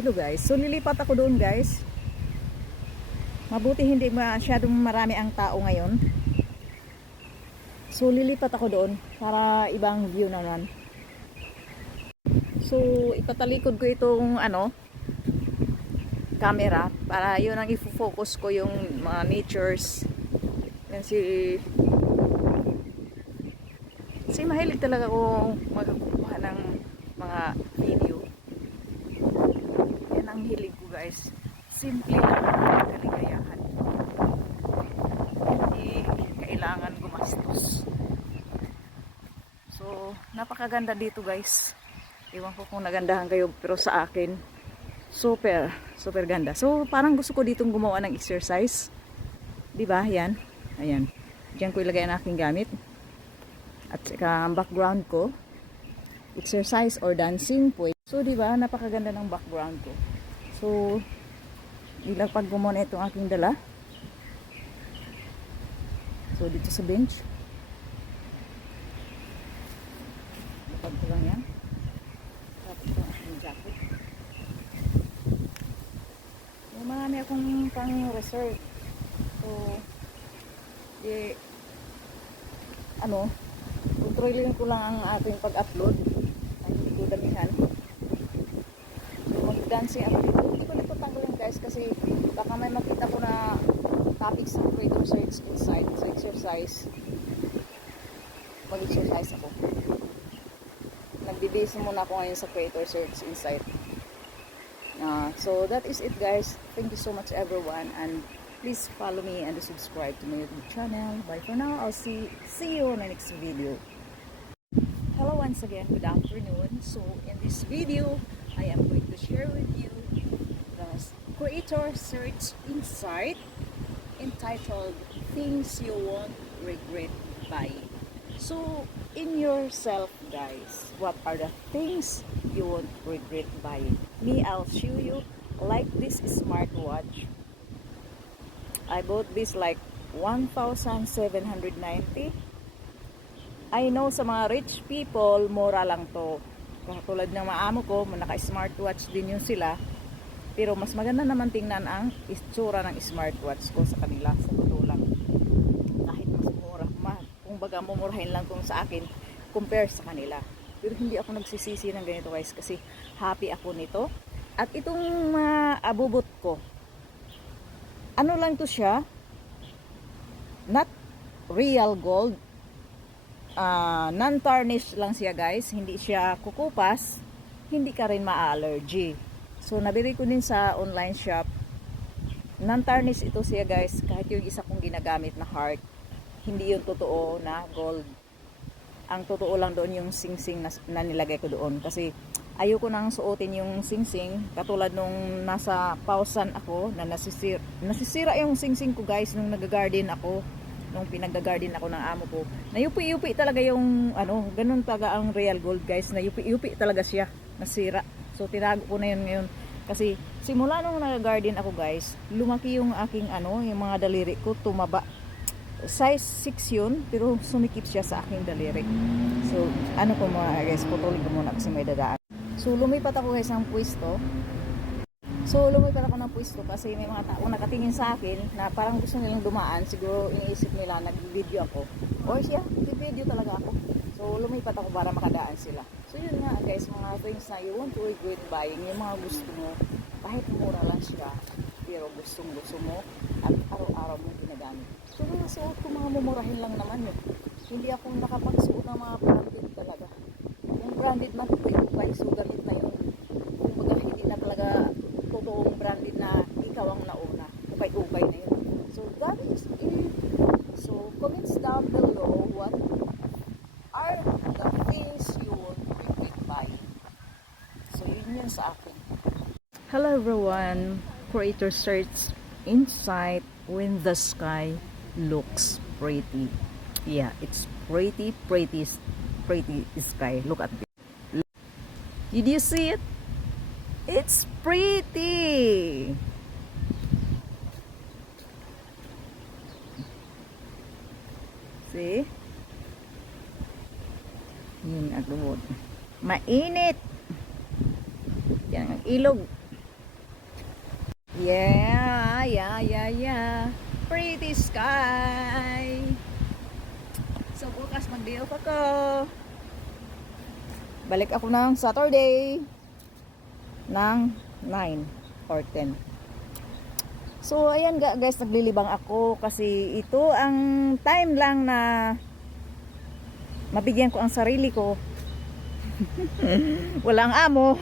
Hello guys, so lilipat ako doon guys. Mabuti hindi masyadong marami ang tao ngayon. So lilipat ako doon para ibang view naman. So ipatalikod ko itong camera para yun ang i-focus ko yung mga natures. Yan si mahilig talaga ako magkukuha ng mga video. Yan ang hilig ko guys. Simple lang ang kaligayahan. Hindi kailangan gumastos. So napakaganda dito guys. Iwan ko kung nagandahan kayo, pero sa akin super ganda. So parang gusto ko ditong gumawa ng exercise. 'Di ba? Yan. Ayan. Diyan ko ilagay ang aking gamit. At saka ang background ko, exercise or dancing po. So 'di ba? Napakaganda ng background ko. So ilagpag ko muna itong aking dala. So dito sa bench. Lapag ko lang yan. Tapos ito ang aking jacket. May marami akong pang reserve. So tutuloy ko lang ang ating pag-upload. Ay hindi ko damihan. So mag-dancing ako dito. Hindi ko nito tanggalin guys kasi baka may makita ko na topics ng creator search inside sa exercise. Mag-exercise ako. Nagbe-base muna ako ngayon sa creator search insight. So that is it guys. Thank you so much everyone, and please follow me and subscribe to my YouTube channel. Bye for now. I'll see you on the next video. Hello once again, good afternoon. So in this video I am going to share with you the creator search insight entitled Things You Won't Regret Buying. So in yourself guys, what are the things you won't regret buying? Me, I'll show you. Like this smartwatch, I bought this like 1,790. I know sa mga rich people mura lang to, katulad ng maamo ko, naka-smartwatch din yun sila, pero mas maganda naman tingnan ang itsura ng smartwatch ko sa kanila, sa totoo lang. Kahit mas mura, kung baga mumurahin lang kung sa akin compare sa kanila. Pero hindi ako nagsisisi ng ganito guys, kasi happy ako nito. At itong abubot ko, ano lang to siya, not real gold, non-tarnished lang siya guys, hindi siya kukupas, hindi ka rin ma-allergy. So nabili ko din sa online shop, non-tarnished ito siya guys, kahit yung isa kong ginagamit na heart, hindi yung totoo na gold. Ang totoo lang doon yung sing-sing na nilagay ko doon, kasi ayoko nang suotin yung sing-sing katulad nung nasa pausan ako na nasisira yung sing-sing ko guys nung nag-garden ako, nung pinag-garden ako ng amo ko. Nayupi-yupi talaga yung ganun talaga ang real gold guys, nayupi-yupi talaga siya, nasira. So tinago ko na yun ngayon kasi simula nung nag-garden ako guys, lumaki yung aking yung mga daliri ko, tumaba. Size 6 yun, pero sumikip siya sa aking daliri. So ko muna guys, putulin ko muna kasi may dadaan. So lumipat ako guys ng pwesto. Kasi may mga tao nakatingin sa akin na parang gusto nilang dumaan. Siguro iniisip nila nag-video ako. Or siya, nag-video talaga ako. So lumipat ako para makadaan sila. So yun nga guys, mga things na you won't regret buying. Yung mga gusto mo, kahit mura lang siya, pero gusto mo at araw-araw mo ginagamit. So mga suot ko, mga mumurahin lang naman yun. Hindi ako nakapagsuot ng mga branded talaga. Yung branded na hukay, so galit na yun. Kumbaga hindi na talaga totoong branded na ikaw ang nauna. Hukay-hukay na yun. So that is it. So comments down below, what are the things you won't regret buying? So yun sa akin. Hello everyone, creator search insight when the sky looks pretty. Yeah, it's pretty sky. Look at this. Did you see it? It's pretty. See? Yun ang lubot. Mainit. Yan ang ilog. Yeah, yeah, yeah, yeah. Pretty sky. So, bukas mag-day off ako. Balik ako ng Saturday ng 9 or 10. So, ayan guys, naglilibang ako kasi ito ang time lang na mabigyan ko ang sarili ko. Walang amo.